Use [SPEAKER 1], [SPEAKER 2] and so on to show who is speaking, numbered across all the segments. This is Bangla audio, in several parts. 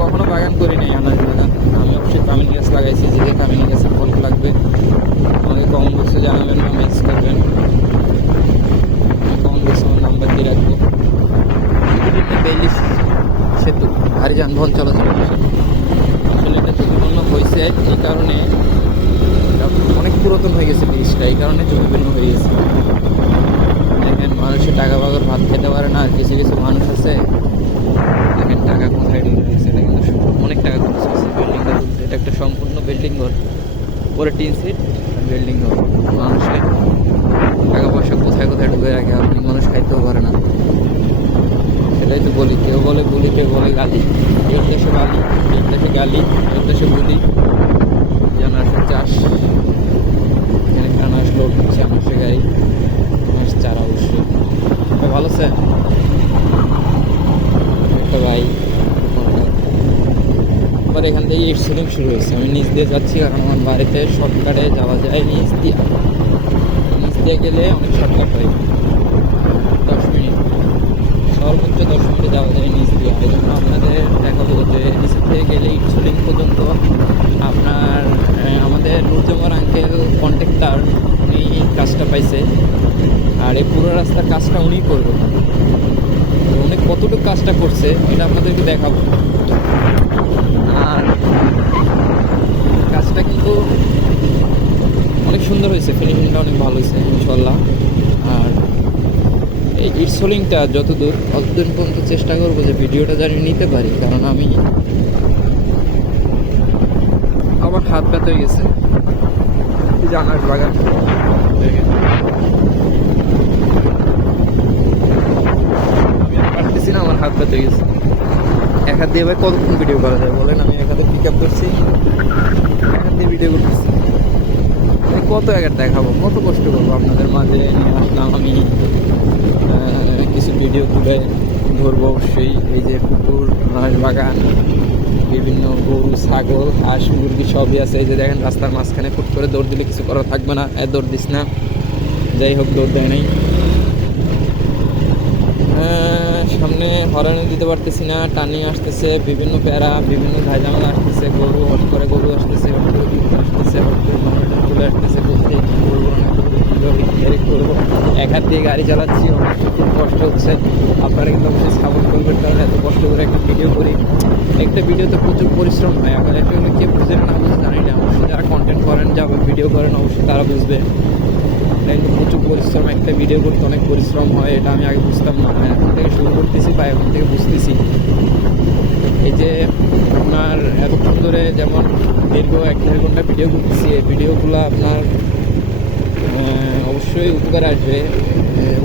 [SPEAKER 1] কখনো বাগান করি নাই। আনাজ বাগান আমি অবশ্যই কামিনী গাছ লাগাইছি যে কামিনী গাছের ফল লাগবে। আমাকে কমন বক্সে জানাবেন বা মিক্স করবেন। কমন বক্সে আমার নাম্বার দিয়ে রাখব। সেতু, ভারী যানবাহন চলাচল আসলে এটা ঝুঁকিপূর্ণ হয়েছে, এই কারণে অনেক পুরাতন হয়ে গেছে ব্রিজটা, এই কারণে ঝুঁকিপূর্ণ হয়ে গেছে। দেখেন, মানুষের টাকা বাগর ভাত খেতে পারে না, কিছু কিছু মানুষ আছে। দেখেন টাকা কোথায় ঢেলে দিয়েছে এটা কিন্তু অনেক টাকা খরচ হয়েছে। বিল্ডিংটা তুলতে এটা একটা সম্পূর্ণ বিল্ডিং ঘর। পরে টিন সিট বিল্ডিং ঘর। মানুষের টাকা পয়সা কোথায় কোথায় ঢুকে রাখে আর মানুষ খাইতেও পারে না। সেটাই তো বলি, কেউ বলে কেউ বলে গালি। কেউ দেশে গালি কেউ দেশে গালি কেউ দেশে বলি যেন আসলে চাষ এখানে আনাস লোড হচ্ছে আনাসে গাড়ি আনাস চারা অবশ্যই ভাই ভালো স্যার একটা ভাই আবার এখান থেকে ইট সিলিং শুরু হয়েছে। আমি নিচ দিয়ে যাচ্ছি, কারণ আমার বাড়িতে শর্টকাটে যাওয়া যায় নিচ দিয়ে। নিচ দিয়ে গেলে অনেক শর্টকাট হয়। দশ মিনিট। সর্বোচ্চ দশ মিনিটে যাওয়া যায় নিচ দিয়ে। এই জন্য আপনাদের দেখাবো যে নিচের থেকে গেলে ইটসুলিং পর্যন্ত আপনার আমাদের নুরজমার আঙ্কেল কন্ট্রাক্টার উনি কাজটা পাইছে। আর এই পুরো রাস্তার কাজটা উনিই করবেন। উনি কতটুকু কাজটা করছে, এটা আপনাদেরকে দেখাবো আর কাজটা কিন্তু অনেক সুন্দর হয়েছে ফিনিশিংটা অনেক ভালো হয়েছে, ইনশাল্লাহ। আর এই ইটসোলিংটা যতদূর, অতদূর পর্যন্ত চেষ্টা করব যে ভিডিওটা জানি নিতে পারি, কারণ আমি আমার হাত ব্যথা হয়ে গেছে। যে বাগান। না, আমার হাত ব্যথা হয়ে গেছে। এক হাত দিয়ে ভাই কতক্ষণ ভিডিও করা যায় বলেন? আমি এক হাতে পিক আপ করছি। এক হাত দিয়ে ভিডিও করতেছি। কত একার দেখাবো? কত কষ্ট করব আপনাদের মাঝে? নিয়ে আসলাম আমি কিছু ভিডিও তুলে ধরবো অবশ্যই। এই যে কুকুর হাঁস বাগান বিভিন্ন গরু ছাগল হাঁস মুরগি সবই আছে। এই যে দেখেন রাস্তার মাঝখানে ফুট করে দৌড় দিলে কিছু করার থাকবে না। এ দৌড় দিস না। যাই হোক দৌড় দেয় নাই। আহ, সামনে হরানি দিতে পারতেছি না টার্নিং আসতেছে, বিভিন্ন প্যারা, বিভিন্ন ঝাইঝামেলা আসতেছে, গরু হট করে গরু আসতেছে, হট করে আসতেছে, হট করে চলে আসতেছে করব না করব এক হাত দিয়ে গাড়ি চালাচ্ছি খুব কষ্ট হচ্ছে, আপনারা কিন্তু অবশ্যই সাপোর্ট করবেন, কারণ এত কষ্ট করে একটা ভিডিও করি। একটা ভিডিওতে প্রচুর পরিশ্রম হয়, আবার একটা কে বুঝে না বুঝে জানি না, অবশ্যই যারা কন্টেন্ট করেন যা ভিডিও করেন, অবশ্যই তারা বুঝবে। কিন্তু প্রচুর পরিশ্রম, একটা ভিডিও করতে অনেক পরিশ্রম হয়, এটা আমি আগে বুঝতাম না। মানে এখন থেকে শুরু করতেছি বা এখন থেকে বুঝতেছি। এই যে আপনার এতক্ষণ ধরে যেমন দীর্ঘ এক দেড় ঘণ্টা ভিডিও করতেছি, এই ভিডিওগুলো আপনার অবশ্যই উপকার আসবে।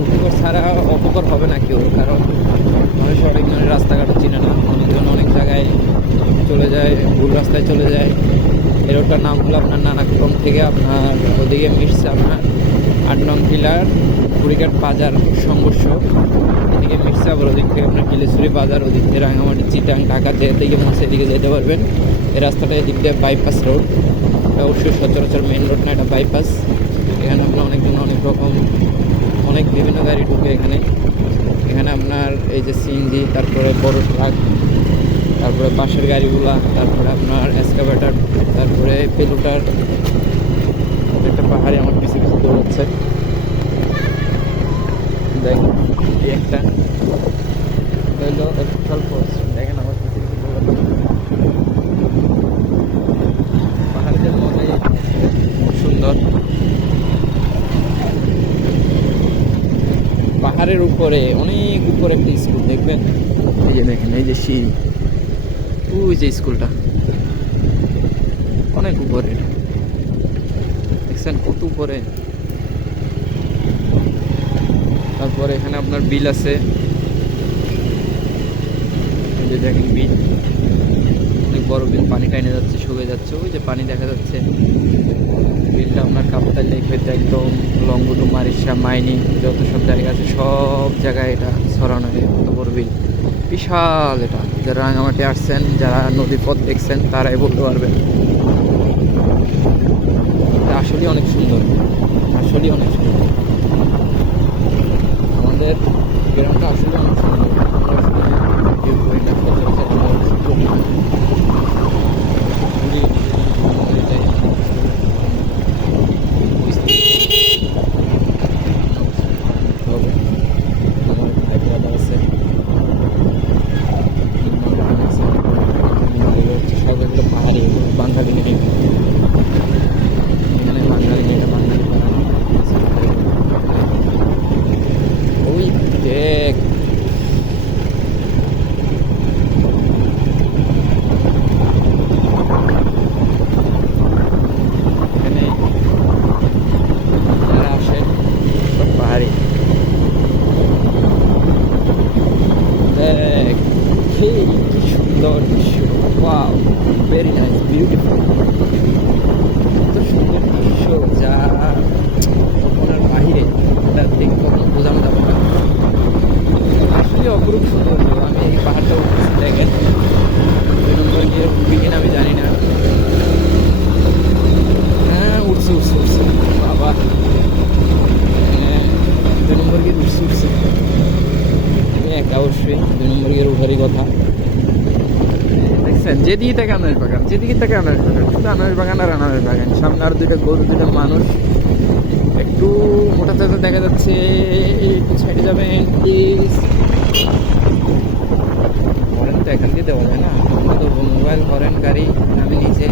[SPEAKER 1] উপকার ছাড়া অপকার হবে না কেউ, কারণ মানুষ অনেকজনের রাস্তাঘাটও চিনে না। অনেকজন অনেক জায়গায় চলে যায়, ভুল রাস্তায় চলে যায়। এই রোডটার নাম হলো আপনার নানাকুটম থেকে আপনার ওদিকে মিটছে আপনার আট নং পিলার কুড়িঘাট বাজার, সংঘর্ষ। এদিকে মিটছে আবার ওদিক থেকে আপনার কিলেশ্বরী বাজার, ওদিক থেকে রাঙামাটি, চিটাং, ঢাকা থেকে মাসে এদিকে যেতে পারবেন। এই রাস্তাটা এদিক দিয়ে বাইপাস রোড অবশ্যই সচরাচর মেন রোড না, এটা বাইপাস এখানে আপনার অনেকজন অনেক রকম, অনেক বিভিন্ন গাড়ি ঢুকে এখানে। এখানে আপনার এই যে সিএনজি, তারপরে বড় ট্রাক তারপরে বাসের গাড়িগুলা, তারপরে আপনার এসকাভেটার তারপরে পেলুটার একটা পাহাড়ে আমার পিছু পিছু দৌড়াচ্ছে। দেখেন একটা। দেখেন আমার সুন্দর। পাহাড়ের উপরে, অনেক উপরে একটা স্কুল দেখবেন? এই যে দেখেন, এই যে সিঁড়ি। ওই যে স্কুলটা। অনেক উপরে। দেখছেন কত উপরে? তারপরে এখানে আপনার বিল আছে। যে দেখেন বিল। অনেক বড় বিল, পানি টাইনে যাচ্ছে শুকিয়ে যাচ্ছে। ওই যে পানি দেখা যাচ্ছে। বিলটা আপনার কাপ্তাই লেক হইতে একদম লঙ্গুটু মারিসা মাইনি, যত সব জায়গা আছে, সব জায়গায় এটা ছড়ানো এত বিল বিশাল এটা। যারা রাঙামাটি আসছেন, যারা নদীর পথ দেখছেন, তারাই বলতে পারবেন। আসলেই অনেক সুন্দর। আসলেই অনেক সুন্দর। আমাদের গ্রামটা আসলে অনেক সুন্দর আমরা আসলে view point টা সচরাচর আমরা করি না। ঘুরি, ঘুরি, যাই। হবে। আমার ভাই brother আছে। আমার বোন আছে। এগুলো হচ্ছে সব এগুলো পাহাড়ি এগুলো বাঙালি নেই এখানে বাঙালি নেই এটা বাঙালি পাড়া না। ওই দেখ এখানে যারা আসে সব পাহাড়ি দেখ হেই কি সুন্দর দৃশ্য ওয়াও ভেরি নাইস বিউটিফুল এত সুন্দর দৃশ্য যা কল্পনার বাহিরে এটা দেখে কখনো বোঝানো যাবে না আসলে অপরূপ সৌন্দর্য আমি এই পাহাড়টা উঠতেছি দেখেন। নম্বর গিয়ে উঠবি কিনা আমি জানি না। হ্যাঁ উঠছি উঠছি উঠছি বাবা। হ্যাঁ, দুই নম্বর গিয়ে উঠছি উঠছি আমি একা অবশ্যই দুই নম্বর গিয়ে উঠারই কথা। দেখছেন যেদিকে থেকে আনারস বাগান যেদিকে থেকে আনারস বাগান শুধু আনারস বাগান আর আনারস বাগান। সামনে আর দুইটা গরু দুইটা মানুষ। একটু মোটা দেখা যাচ্ছে। একটু সাইডে যাবেন প্লিজ হরেন তো এখান দিয়ে দেওয়া যায় না। আমরা তো মোবাইল হরেন গাড়ি, আমি নিজে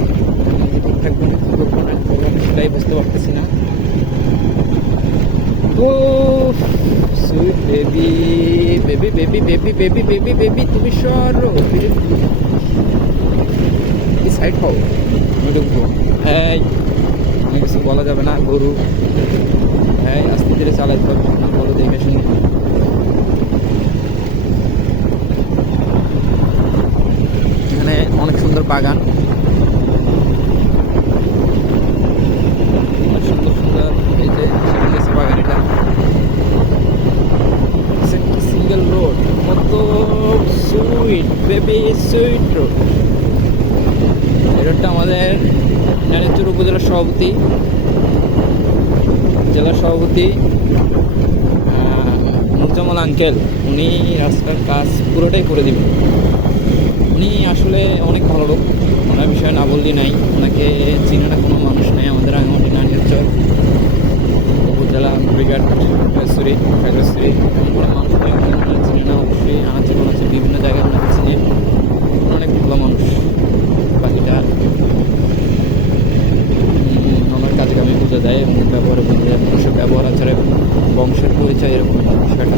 [SPEAKER 1] ঠিকঠাক না না সেটাই বুঝতে পারতেছি না। ও sweet baby baby baby baby baby baby baby তুমি সর সাইড হও আমি ঢুকবো। হ্যাঁ অনেক কিছু বলা যাবে না, গরু। হ্যাঁ আস্তে ধীরে চালাইতে হবে বলো, দেখে শুনে এখানে অনেক সুন্দর বাগান। সুন্দর সুন্দর বাগান এটা single road sweet sweet road এই রোডটা আমাদের জ্ঞানেশ্বর উপজেলার সভাপতি জেলা সভাপতি আহ, আঙ্কেল। উনি রাস্তার কাজ পুরোটাই করে দিবেন। উনি আসলে অনেক ভালো লোক। ওনার বিষয়ে না বললি নাই। ওনাকে চিনে কোনো মানুষ নেই আমাদের আঙুলি নানির চর। উপজেলা ব্রিগেড খাগড়াছড়ি খাগড়াছড়ি এমন কোনো মানুষ নেই ওনার চিনে না। অবশ্যই আনাচে আছে বিভিন্ন জায়গায় ওনাকে চিনে। অনেক ভালো মানুষ। বাকিটা উম, ওনার কাজে কামে বোঝা যায় এবং ব্যবহারে বোঝা যায় মানুষের ব্যবহার আচারে বংশের পরিচয় এরকম বিষয়টা।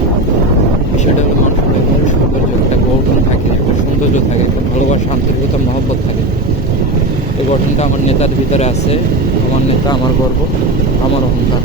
[SPEAKER 1] বিষয়টা হলো মানুষের ব্যবহারের সৌন্দর্য, একটা গঠন থাকে, একটা সৌন্দর্য থাকে, একটা ভালোবাসা, আন্তরিকতা, মহব্বত থাকে। এই গঠনটা আমার নেতার ভিতরে আছে, আমার নেতা, আমার গর্ব, আমার অহংকার।